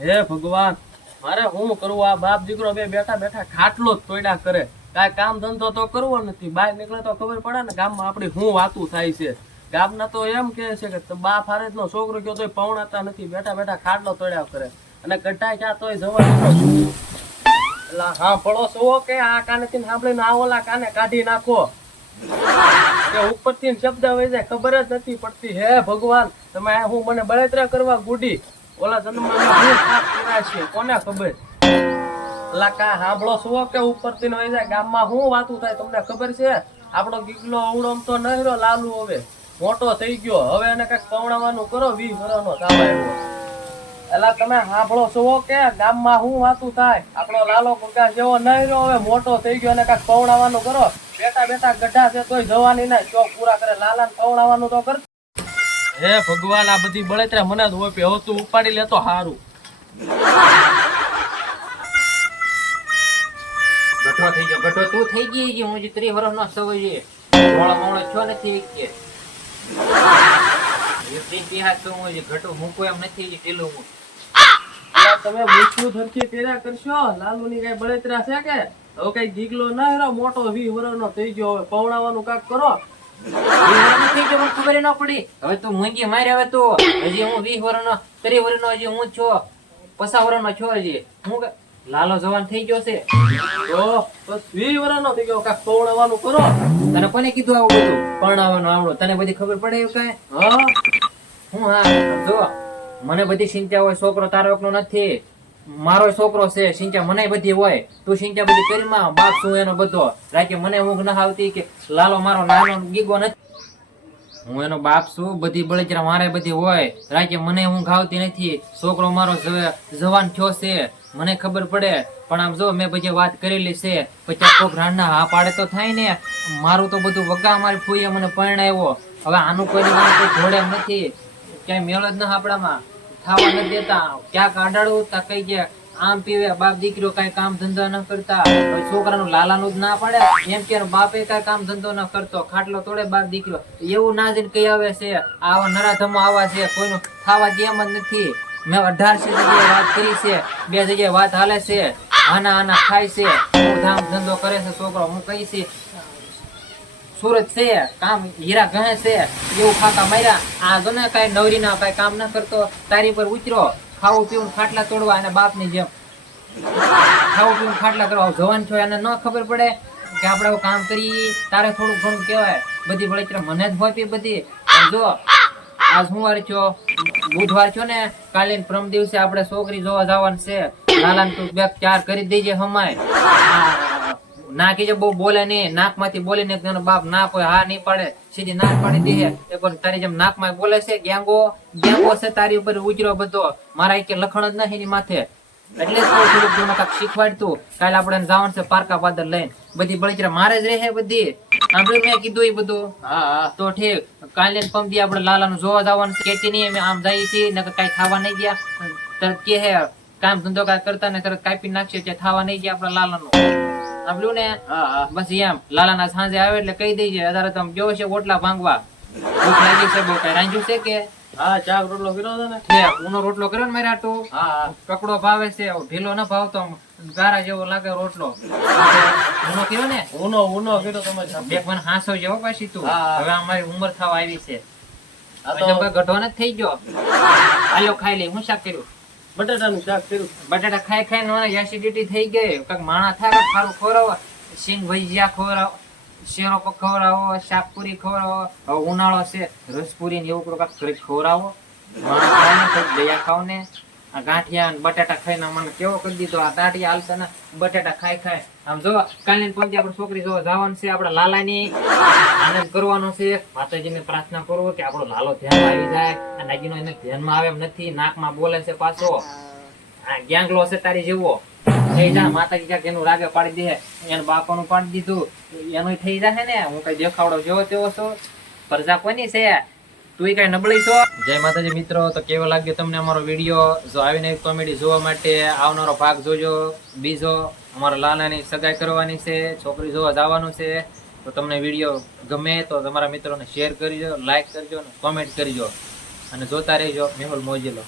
હે ભગવાન, મારે હું કરવું આ બાપ દીકરો બે બેઠા બેઠા ખાટલો જ તોડ્યા કરે. કાંઈ કામ ધંધો તો કરવો નથી. બહાર નીકળે તો ખબર પડે ને ગામમાં આપણી શું વાતું થાય છે. ગામના તો એમ કહે છે કે બા ફારેજ નો છોકરો કયો તોય પવણાતા નથી. બેઠા બેઠા ખાટલો તોડ્યા કરે. અને કઢાય ક્યાં તોય જવા એટલે હા પડો છો કે આ કાનેથી સાંભળીને આ ઓલા કાને કાઢી નાખો. કે ઉપરથી શબ્દ હોય જાય ખબર જ નથી પડતી. હે ભગવાન, તમે હું મને બળતરા કરવા ગુડી ઓલા જન્મમાં હું કર્યા છે કોને ખબર? ઓલા કા હાંભળો છો કે ઉપરથી થી વહી જાય? ગામમાં શું વાતું થાય તમને ખબર છે? આપણો ગીગલો અવડોમ તો નહીં રહ્યો, લાલુ હવે. મોટો થઈ ગયો. હવે એને કંઈક પવડાવવાનું કરો વી વરનો તાવ આવ્યો. તમે સાંભળો છો કે ગામમાં શું વાતું થાય? આપણો લાલો ગુગા જેવો નહીં રહ્યો, હવે મોટો થઈ ગયો, એને કંઈક પવડાવવાનું કરો. બેટા બેટા ગઢા છે, તોય જવાની ના ચોક પૂરા કરે. લાલા પવડાવવાનું તો કર હે ભગવાન આ બધી બળતરા મને જ ઓપે. હો તું ઉપાડી લે તો હારું. ગઠો થઈ ગયો ગઠો તું થઈ ગઈ કે હું ત્રી વર્ષ નો સવય છે? મોળો મોળો છો નથી કે? ત્રી તિહાર તો હું ઘટો મૂકો એમ નથી ઢીલું હું તમે મૂછું ધરખી પેરા કરશો? લાલુ ની કઈ બળતરા છે કે? હવે કઈ ગીગલો ના હેરો મોટો વી વરનો થઈ ગયો. હવે પવડાવવાનું કાક કરો. ખબર ન પડી. હવે તું મૂંગી મારે, હવે તું. હજી હું વીસ વર્ષનો ત્રીસ વર્ષનો હજી હું છો. પસા વર્ષનો છો હજી. હું લાલો જવાન થઈ ગયો છે. કરો. તને કોને કીધું આવું બધું? પરણાવવાનું આવડું. તને બધી ખબર પડે કઈ? હા? હું હા, જો, મને બધી ચિંતા હોય, છોકરો તારો એકનો નથી. મારો છોકરો છે, સિંચા મને બધી હોય, તું સિંચા બધી કરી માં, બાપ શું એનો બધો. રાતે મને ઊંઘ ના આવતી કે, લાલો મારો નાનો ગીગો નથી. હું એનો બાપ છું, બધી બળતરા મારે બધી હોય, રાતે મને ઊંઘ આવતી નથી. છોકરો મારો જવાન થયો છે, મને ખબર પડે. પણ આમ જો, મેં બધી વાત કરેલી છે, પછી કોક રાણના હા પાડે તો થાય ને. મારું તો બધું વગા મારી ફૂઈએ મને પરણાવ્યો. હવે આનું કોઈ જોડે નથી. ક્યાંય મેળ જ ન આપણામાં. ખાવા ન દેતા. ક્યાં કાઢાડું તા કઈ કે આમ પીવે, બાપ દીકરો કઈ કામ ધંધો ન કરતા. છોકરાનું લાલાનું જ ના પડે. એમ કે બાપે કઈ કામ ધંધો ન કરતો. ખાટલો તોડે બાપ દીકરો એવું ના જઈને કઈ આવે છે. આવા નરાધમો આવા છે. કોઈનું ખાવા દે જ નથી. મેં અઢારસો જગ્યાએ વાત કરી છે. બે જગ્યાએ વાત હાલે છે. આના આના ખાય છે. ધામ ધંધો કરે છે. છોકરો હું છે સુરત છે, કામ હીરા ગણે છે, એવું ખાતા માર્યા. આ ગમે કઈ નવરી ના કઈ કામ ના કરતો, તારી પર ઉતરો ખાવું પીવું ખાટલા તોડવા અને બાપની જેમ. ખાવું પીવું ખાટલા કરવા જવાન છો એને ન ખબર પડે કે આપણે એવું કામ કરી તારે થોડું ઘણું કહેવાય. બધી બળતરા મને જ ભોપી બધી. જો આજ સોમવાર છો, બુધવાર છો ને, કાલે ને પ્રમ દિવસે આપણે છોકરી જોવા જવાનું છે. લાલાને તું બે ચાર કરી દેજે હમાય. આ ના કીજે બહુ બોલે નહીં. નાકમાંથી બોલી ને તેનો બાપ ના કોઈ હા નહીં પાડે. સીધી નાક પાડી દે એ તારી જેમ નાકમાં બોલે છે, ગેંગો. ગેંગો છે તારી ઉપર ઉજરો બધો. મારા એક લખણ જ નથી એની માથે. એટલે જ થોડુંક મને શીખવાડતું. કાલે આપણે જવાનું છે પારકા પાદર લઈને. બધી બળતરા મારે જ રહે બધી. સાંભળ્યું મેં કીધું એ બધું? હા તો ઠીક. કાલે પમદી આપણે લાલાનું જોવા જવાનું છે. કેતી નહીં અમે આમ જઈએ છીએ, નકર કાંઈ ખાવા નહીં ગયા. તરત કે કામ ધંધો કાંઈ કરતા ને તરત કાપી નાખશે, ત્યાં થવા નહીં ગયા આપણા લાલાનું. સાંભળ્યું ને? બસ એમ લાલાના સાંજે આવે એટલે કહી દેજે અત્યારે તમે ગયો છે ઓટલા ભાંગવા. ભૂખ લાગી છે બહુ કઈ રાંધ્યું છે કે? હા ચાક રોટલો કર્યો હતો ને? ઊનો રોટલો કર્યો ને મારે આટું હા કકડો ભાવે છે ઢીલો ન ભાવતો ગારા જેવો લાગે રોટલો. ઊનો કર્યો ને? ઉનો ઉનો કર્યો તમે બે હાંસો જેવો પાછી તું. હવે અમારી ઉંમર થવા આવી છે. ગઢો નથી થઈ ગયો. આલો ખાઈ લઈ હું શાક કર્યું? બટાટાનું શાક કર્યું. બટાટા ખાઈ ખાઈને મને એસિડિટી થઈ ગઈ. કાંઈક માણા થાય ખારું ખોરાવો સિંગ ભજીયા ખોરાવો શેરો ખવડાવો, શાકપુરી ખવડાવો હવે ઉનાળો છે, રસપુરી ને એવું ઘરે ખવડાવો. માણા ખાવ ને દયા ખાવ ને આ ગાંઠિયા ને બટાટા ખાઈને મને કેવો કરી દીધો. આ ગાંઠિયા હાલશે ને, બટાટા ખાઈ ખાય આમ જો, કાલે પંચે આપણે છોકરી જો જવાનું છે આપણા લાલાની. આનંદ કરવાનો છે. માતાજીને પ્રાર્થના કરવો કે આપણો લાલો ધ્યાન આવી જાય. આ નાગીનો એને ધ્યાનમાં આવે એમ નથી. નાકમાં બોલે છે પાછો. આ ગેંગલો છે તારી જેવો. થઈ જા, માતાજી ક્યાંક એનું રાગે પાડી દે. એને બાપાનું પાડી દીધું. એનું થઈ જશે ને. હું કઈ દેખાવડો જેવો તેવો છું. પ્રજા કોની છે? તું કઈ નબળી છો? જય માતાજી મિત્રો, તો કેવો લાગ્યો તમને અમારો વીડિયો? જો આવીને કોમેડી જોવા માટે આવનારો ભાગ જોજો, બીજો અમારા લાલાની સગાઈ કરવાની છે, છોકરી જોવા જવાનું છે, તો તમને વીડિયો ગમે તો તમારા મિત્રોને શેર કરજો લાઈક કરજો અને કોમેન્ટ કરજો. અને જોતા રહેજો મેહુલ મોજીલો.